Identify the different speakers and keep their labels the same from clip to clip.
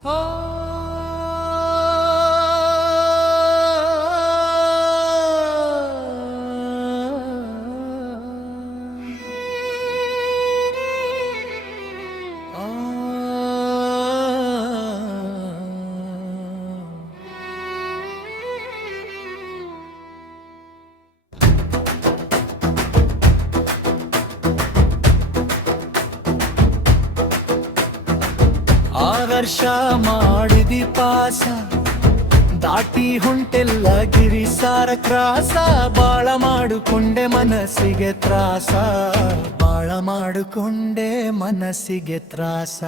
Speaker 1: 啊。ಆದರ್ಶ ಮಾಡಿದಿ ಪಾಸ. ದಾಟಿ ಹೊಂಟೆಲ್ಲ ಗಿರಿಸಾರ ಕ್ರಾಸ. ಬಾಳ ಮಾಡಿಕೊಂಡೆ ಮನಸ್ಸಿಗೆ ತ್ರಾಸ. ಬಾಳ ಮಾಡಿಕೊಂಡೆ ಮನಸ್ಸಿಗೆ ತ್ರಾಸ.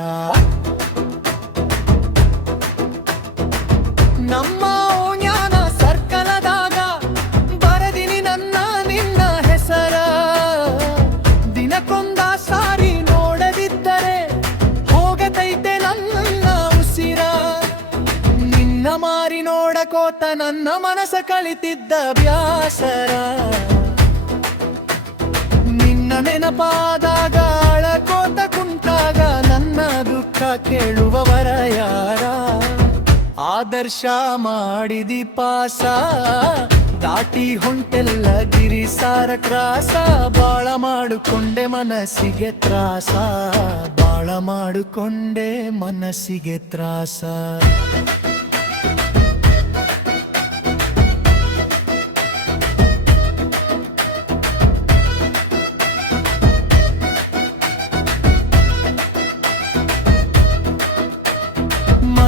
Speaker 1: ಮಾರಿ ನೋಡಕೋತ ನನ್ನ ಮನಸ ಕಳಿತಿದ್ದ ಬ್ಯಾಸರ ನಿನ್ನ ನೆನಪಾದಾಗ ಅಳಕೋತ ಕುಂತಾಗ ನನ್ನ ದುಃಖ ಕೇಳುವವರ ಯಾರ? ಆದರ್ಶ ಮಾಡಿದಿ ಪಾಸ, ದಾಟಿ ಹೊಂಟೆಲ್ಲ ಗಿರಿಸಾರ ಕ್ರಾಸ, ಬಾಳ ಮಾಡಿಕೊಂಡೆ ಮನಸ್ಸಿಗೆ ತ್ರಾಸ, ಬಾಳ ಮಾಡಿಕೊಂಡೆ ಮನಸ್ಸಿಗೆ ತ್ರಾಸ.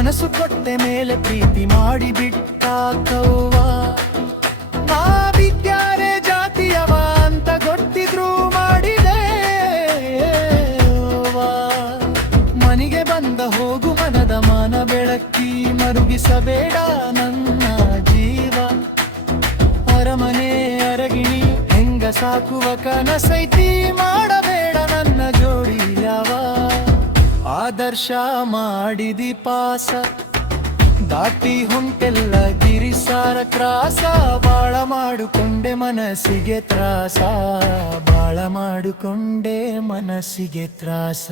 Speaker 1: ಮನಸ್ಸು ಕೊಟ್ಟೆ ಮೇಲೆ ಪ್ರೀತಿ ಮಾಡಿ ಬಿಟ್ಟ ಕೌವ ಆ ವಿದ್ಯಾರೆ ಜಾತಿಯವ ಅಂತ ಗೊತ್ತಿದ್ರು ಮಾಡಿದೆ. ಮನೆಗೆ ಬಂದ ಹೋಗು ಮನದ ಮನ ಬೆಳಕಿ ಮರುಗಿಸಬೇಡ ನನ್ನ ಜೀವ. ಅರಮನೆ ಅರಗಿಣಿ, ಹೆಂಗ ಸಾಕುವ ಕನಸೈತಿ ಮಾಡಬೇಡ ನನ್ನ ಜೋಡಿ ಯಾವ ಆದರ್ಶ ಮಾಡಿದಿ ಪಾಸ. ದಾಟಿ ಹೊಂಟೆಲ್ಲ ಗಿರಿಸಾರ ಕ್ರಾಸ ಬಾಳ ಮಾಡಿಕೊಂಡೆ ಮನಸ್ಸಿಗೆ ತ್ರಾಸ. ಬಾಳ ಮಾಡಿಕೊಂಡೆ ಮನಸ್ಸಿಗೆ ತ್ರಾಸ.